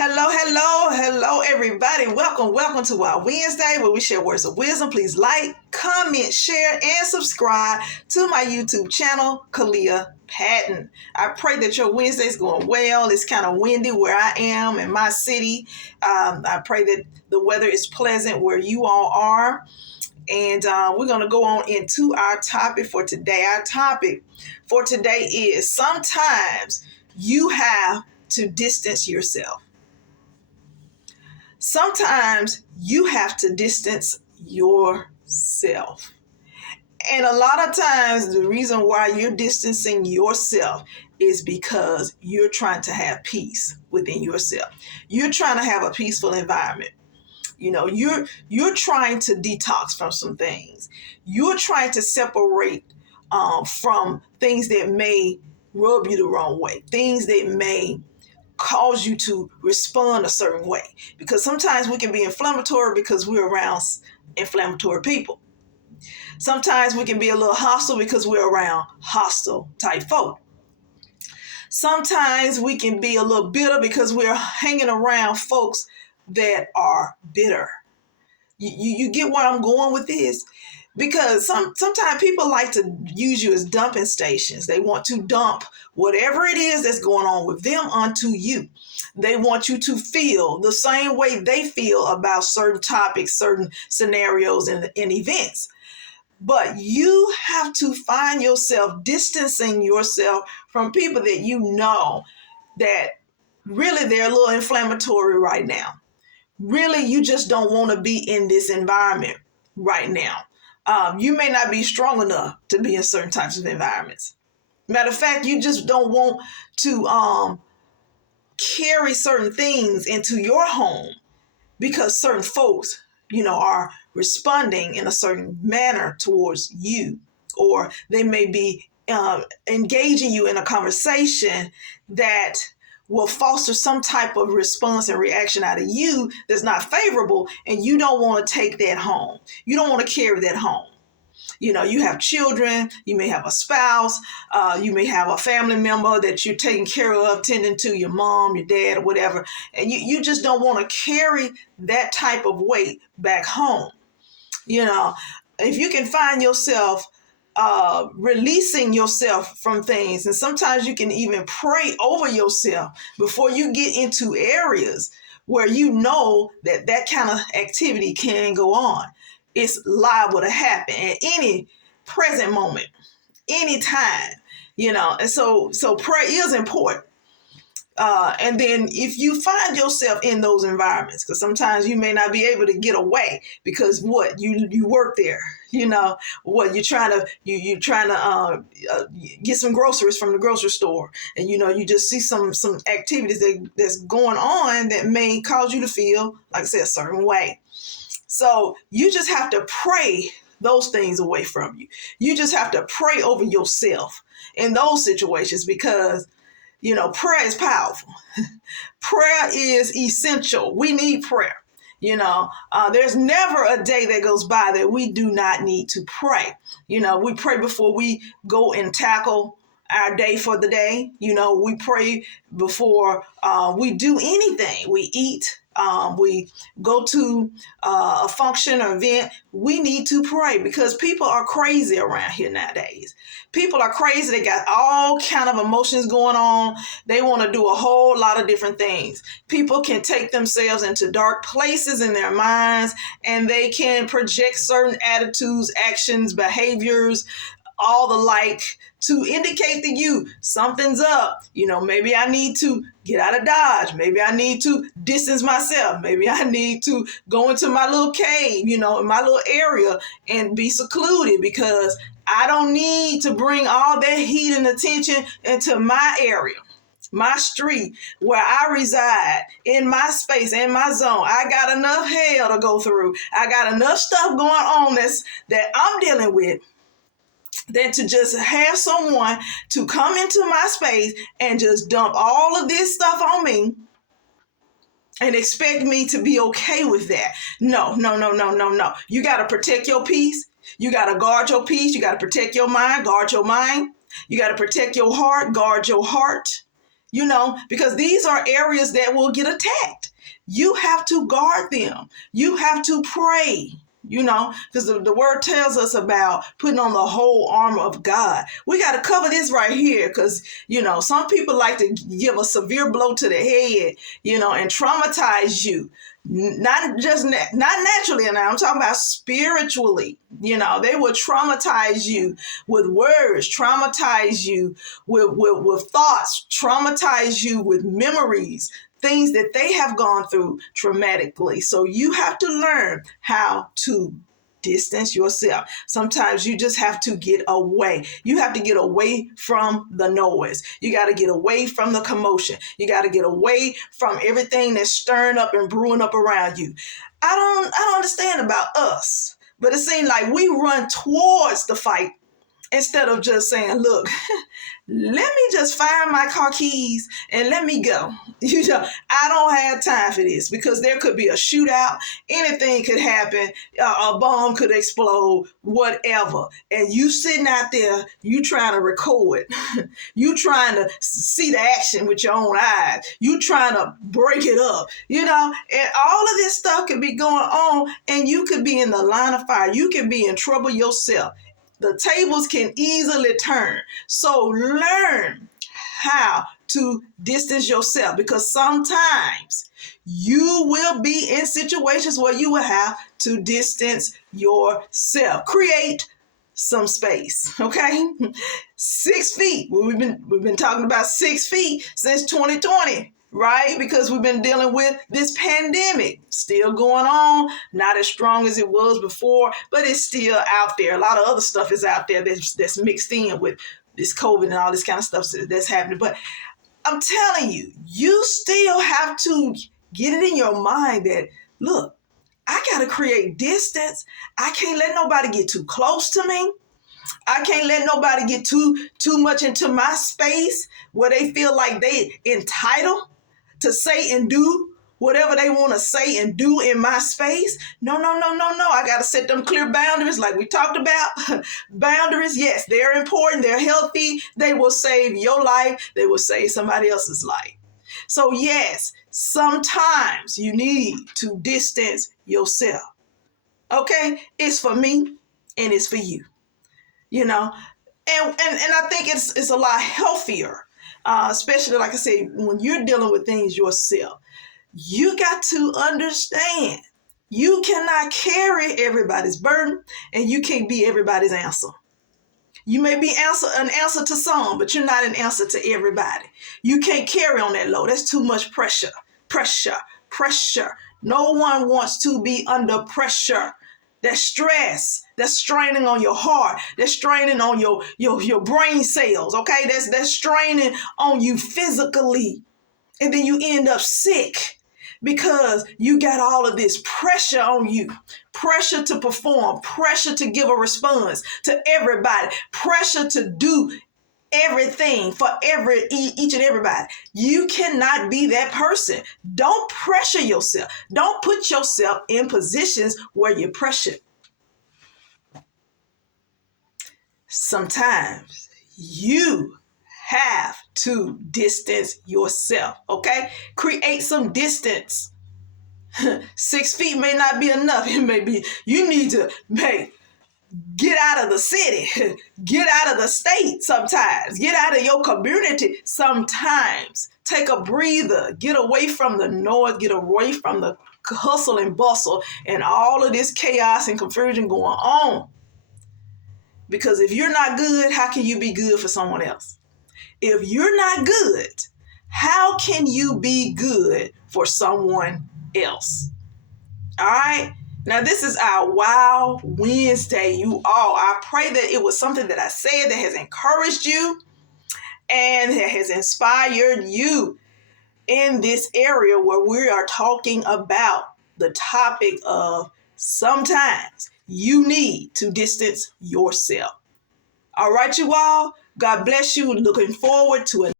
Hello, everybody. Welcome to our Wednesday where we share words of wisdom. Please like, comment, share, and subscribe to my YouTube channel, Kalia Patton. I pray that your Wednesday is going well. It's kind of windy where I am in my city. I pray that the weather is pleasant where you all are. And we're going to go on into our topic for today. Our topic for today is sometimes you have to distance yourself. Sometimes you have to distance yourself. And a lot of times the reason why you're distancing yourself is because you're trying to have peace within yourself. You're trying to have a peaceful environment. You know, you're trying to detox from some things. You're trying to separate from things that may rub you the wrong way, things that may cause you to respond a certain way. Because sometimes we can be inflammatory because we're around inflammatory people. Sometimes we can be a little hostile because we're around hostile type folk. Sometimes we can be a little bitter because we're hanging around folks that are bitter. You get where I'm going with this? Because sometimes people like to use you as dumping stations. They want to dump whatever it is that's going on with them onto you. They want you to feel the same way they feel about certain topics, certain scenarios, and events. But you have to find yourself distancing yourself from people that you know that really they're a little inflammatory right now. Really, you just don't want to be in this environment right now. You may not be strong enough to be in certain types of environments. Matter of fact, you just don't want to carry certain things into your home because certain folks, are responding in a certain manner towards you, or they may be engaging you in a conversation that will foster some type of response and reaction out of you that's not favorable, and you don't want to take that home. You don't want to carry that home. You have children, you may have a spouse, you may have a family member that you're taking care of, tending to your mom, your dad, or whatever, and you just don't want to carry that type of weight back home. If you can find yourself releasing yourself from things, and sometimes you can even pray over yourself before you get into areas where you know that kind of activity can go on. It's liable to happen at any present moment, any time, and so prayer is important. And then if you find yourself in those environments, because sometimes you may not be able to get away because you work there, you're trying to get some groceries from the grocery store, and you just see some activities that's going on that may cause you to feel, like I said, a certain way. So you just have to pray those things away from you. You just have to pray over yourself in those situations because prayer is powerful. Prayer is essential. We need prayer. There's never a day that goes by that we do not need to pray. We pray before we go and tackle our day for the day. We pray before we do anything. We eat. We go to a function or event. We need to pray because people are crazy around here nowadays. People are crazy. They got all kind of emotions going on. They want to do a whole lot of different things. People can take themselves into dark places in their minds, and they can project certain attitudes, actions, behaviors, all the like, to indicate to you something's up. Maybe I need to get out of Dodge. Maybe I need to distance myself. Maybe I need to go into my little cave, in my little area and be secluded because I don't need to bring all that heat and attention into my area, my street, where I reside, in my space, in my zone. I got enough hell to go through. I got enough stuff going on that I'm dealing with, than to just have someone to come into my space and just dump all of this stuff on me and expect me to be okay with that. No. You got to protect your peace. You got to guard your peace. You got to protect your mind, guard your mind. You got to protect your heart, guard your heart. because these are areas that will get attacked. You have to guard them. You have to pray, because the word tells us about putting on the whole armor of God. We got to cover this right here because, some people like to give a severe blow to the head, and traumatize you. Not naturally, and I'm talking about spiritually. They will traumatize you with words, traumatize you with thoughts, traumatize you with memories, things that they have gone through traumatically. So you have to learn how to distance yourself. Sometimes you just have to get away. You have to get away from the noise. You got to get away from the commotion. You got to get away from everything that's stirring up and brewing up around you. I don't understand about us, but it seems like we run towards the fight instead of just saying, look, let me just find my car keys and let me go. I don't have time for this because there could be a shootout. Anything could happen. A bomb could explode, whatever. And you sitting out there, you trying to record. You trying to see the action with your own eyes. You trying to break it up, and all of this stuff could be going on and you could be in the line of fire. You could be in trouble yourself. The tables can easily turn. So learn how to distance yourself, because sometimes you will be in situations where you will have to distance yourself. Create some space, okay? 6 feet. We've been talking about 6 feet since 2020. Right? Because we've been dealing with this pandemic still going on, not as strong as it was before, but it's still out there. A lot of other stuff is out there that's mixed in with this COVID and all this kind of stuff that's happening. But I'm telling you, you still have to get it in your mind that, look, I got to create distance. I can't let nobody get too close to me. I can't let nobody get too much into my space where they feel like they entitled to say and do whatever they want to say and do in my space. No. I got to set them clear boundaries like we talked about. Boundaries, yes, they're important. They're healthy. They will save your life. They will save somebody else's life. So yes, sometimes you need to distance yourself. Okay? It's for me and it's for you. And I think it's a lot healthier. Especially, like I said, when you're dealing with things yourself, you got to understand you cannot carry everybody's burden and you can't be everybody's answer. You may be an answer to some, but you're not an answer to everybody. You can't carry on that load. That's too much pressure. No one wants to be under pressure. That's stress. That's straining on your heart. That's straining on your brain cells, okay? That's straining on you physically. And then you end up sick because you got all of this pressure on you. Pressure to perform, pressure to give a response to everybody, pressure to do everything for each and everybody. You cannot be that person. Don't pressure yourself. Don't put yourself in positions where you're pressured. Sometimes you have to distance yourself, okay? Create some distance. 6 feet may not be enough. It may be you need to get out of the city, get out of the state sometimes, get out of your community sometimes. Take a breather, get away from the noise, get away from the hustle and bustle and all of this chaos and confusion going on. Because if you're not good, how can you be good for someone else? If you're not good, how can you be good for someone else? All right? Now, this is our Wow Wednesday, you all. I pray that it was something that I said that has encouraged you and that has inspired you in this area where we are talking about the topic of sometimes you need to distance yourself. All right, you all. God bless you. Looking forward to